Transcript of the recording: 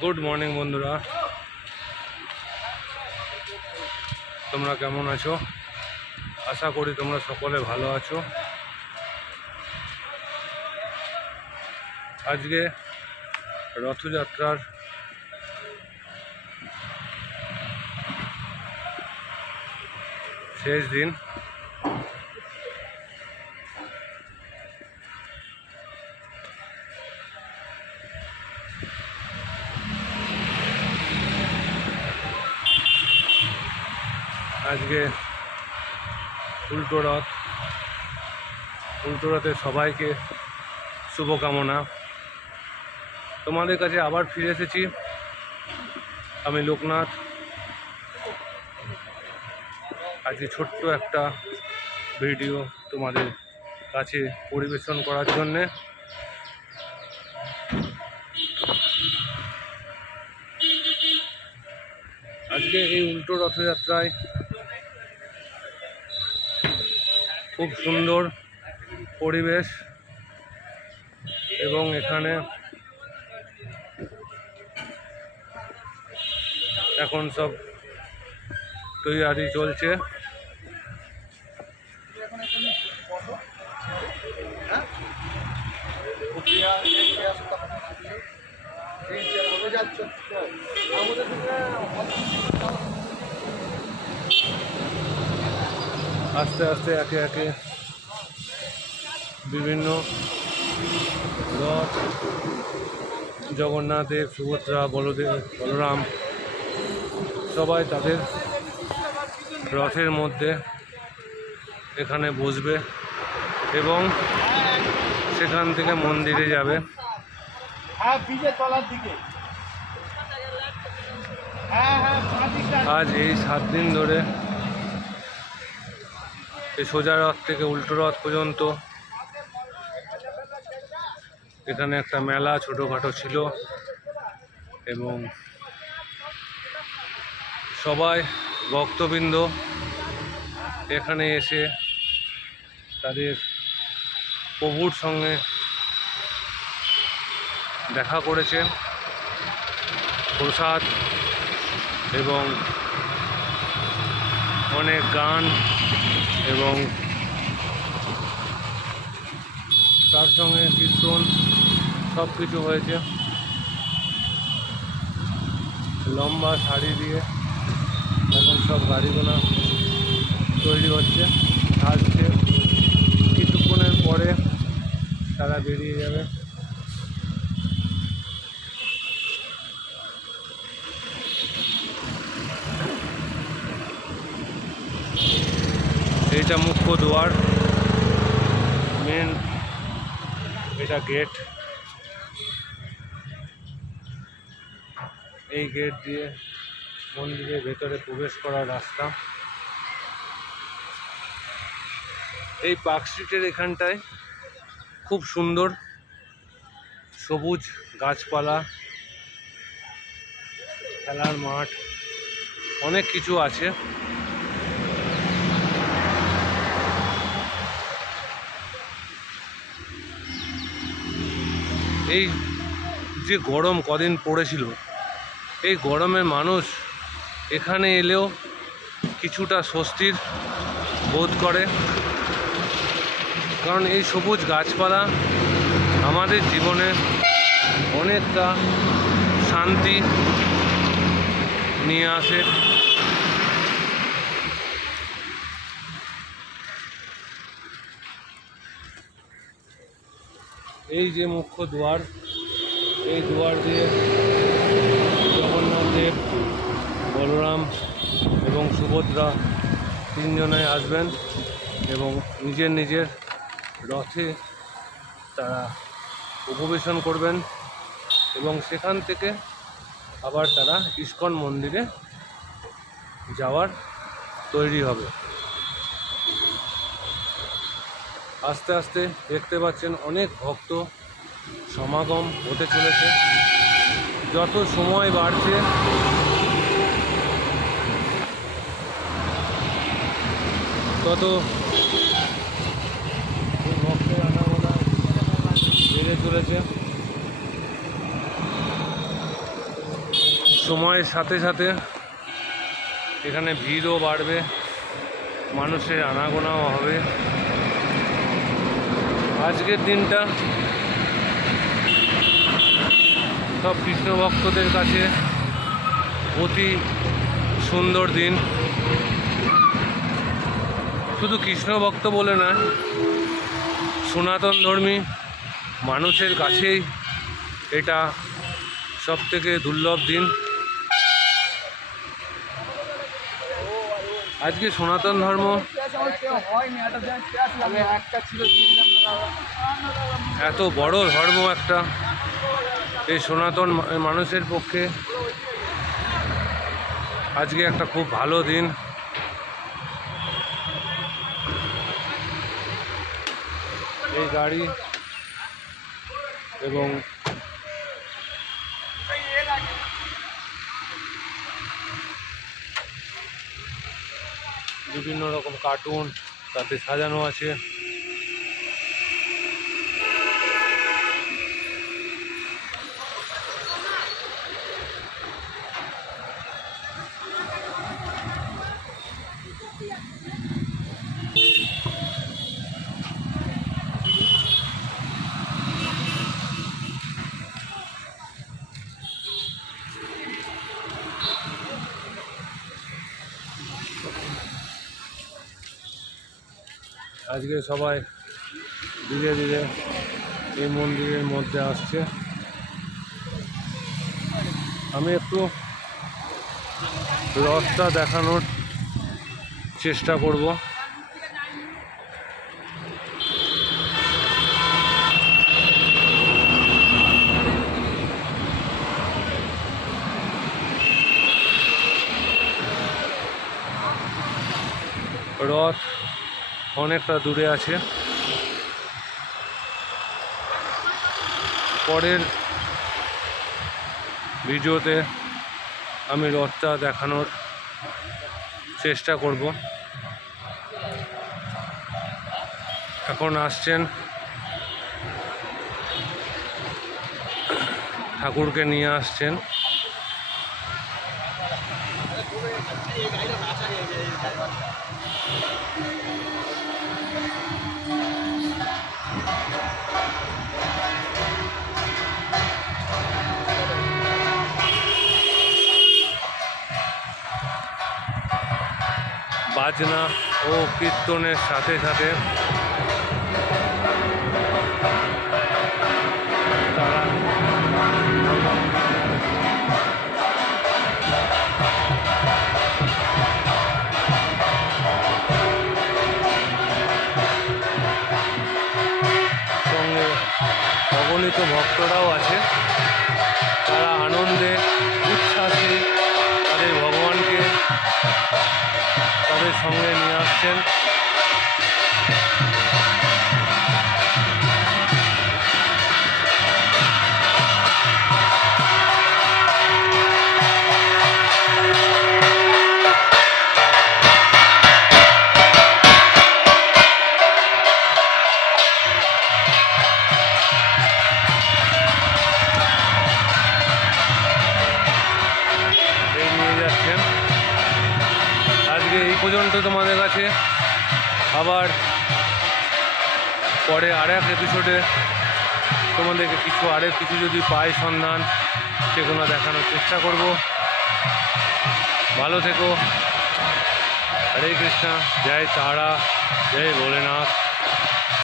Good morning বন্ধুরা, তোমরা কেমন আছো? আশা করি তোমরা সকলে ভালো আছো। আজকে রথযাত্রার শেষ দিন। আজকে উল্টো রথে সবাইকে শুভকামনা। তোমাদের কাছে আবার ফিরে এসেছি আমি লোকনাথ। আজকে ছোট্ট একটা ভিডিও তোমাদের কাছে পরিবেশন করার জন্যে। আজকে এই উল্টো রথযাত্রায় খুব সুন্দর পরিবেশ এবং এখানে এখন সব তৈরি চলছে। আস্তে আস্তে একে একে বিভিন্ন রথ, জগন্নাথ দেব, সুভদ্রা, বলরাম সবাই তাদের রথের মধ্যে এখানে বসবে এবং সেখান থেকে মন্দিরে যাবে। আজ এই 7 দিন ধরে এই সোজা রথ থেকে উল্টো রথ পর্যন্ত এখানে একটা মেলা ছোটোখাটো ছিল এবং সবাই ভক্তবৃন্দ এখানে এসে তাদের প্রভুর সঙ্গে দেখা করেছে। প্রসাদ এবং অনেক গান এবং তার সঙ্গে কীর্তন সব কিছু হয়েছে। লম্বা শাড়ি দিয়ে এখন সব গাড়িগুলো তৈরি হচ্ছে, আসছে। কিছুক্ষণের পরে তারা বেরিয়ে যাবে। এইটা মুখ্য দুয়ার, মেন এটা গেট। এই গেট দিয়ে মন্দিরের ভেতরে প্রবেশ করার রাস্তা। এই পার্ক স্ট্রিটের এখানটায় খুব সুন্দর সবুজ গাছপালা, খেলার মাঠ, অনেক কিছু আছে। এই যে গরম কদিন পড়েছিল, এই গরমে মানুষ এখানে এলেও কিছুটা স্বস্তির বোধ করে, কারণ এই সবুজ গাছপালা আমাদের জীবনে অনেকটা শান্তি নিয়ে আসে। এই যে মুখ্য দুয়ার, এই দুয়ার দিয়ে জগন্নাথ দেব, বলরাম এবং সুভদ্রা তিনজনে আসবেন এবং নিজের নিজের রথে তারা উপবেশন করবেন এবং সেখান থেকে আবার তারা ইস্কন মন্দিরে যাওয়ার তৈরি হবে। আস্তে আস্তে দেখতে পাচ্ছেন অনেক ভক্ত সমাগম হতে চলেছে। যত সময় বাড়ছে তত ভক্তের আনাগোনা বেড়ে চলেছে। সময়ের সাথে সাথে এখানে ভিড়ও বাড়বে, মানুষের আনাগোনাও হবে। আজকের দিনটা সব কৃষ্ণ ভক্তদের কাছে অতি সুন্দর দিন। শুধু কৃষ্ণ ভক্ত বলে নয়, সনাতন ধর্মী মানুষের কাছেই এটা সবথেকে দুর্লভ দিন। আজকে সনাতন ধর্ম এত বড় ধর্ম একটা, এই সনাতন মানুষের পক্ষে আজকে একটা খুব ভালো দিন। এই গাড়ি এবং বিভিন্ন রকম কার্টুন তাতে সাজানো আছে। আজকে সবাই ধীরে ধীরে এই মন্দিরের মধ্যে আসছে। আমি একটু রথটা দেখানোর চেষ্টা করব। রথ অনেকটা দূরে আছে। পরের ভিডিওতে আমি রথটা দেখানোর চেষ্টা করব। এখন আসছেন ঠাকুরকে নিয়ে আসছেন। বাজনা ও কীর্তনের সাথে সাথে তারা সঙ্গে অগণিত ভক্তরাও আছে, তারা আনন্দে উচ্ছ্বাসে তাদের ভগবানকে তাদের সঙ্গে নিয়ে আসছেন। আজকে এই পর্যন্ত তোমাদের কাছে, আবার পরে আরেক এপিসোডে তোমাদেরকে কিছু যদি পাই সন্ধান, সেগুলো দেখানোর চেষ্টা করব। ভালো থেকো। হরে কৃষ্ণা, জয় তারা, জয় ভোলেনাথ।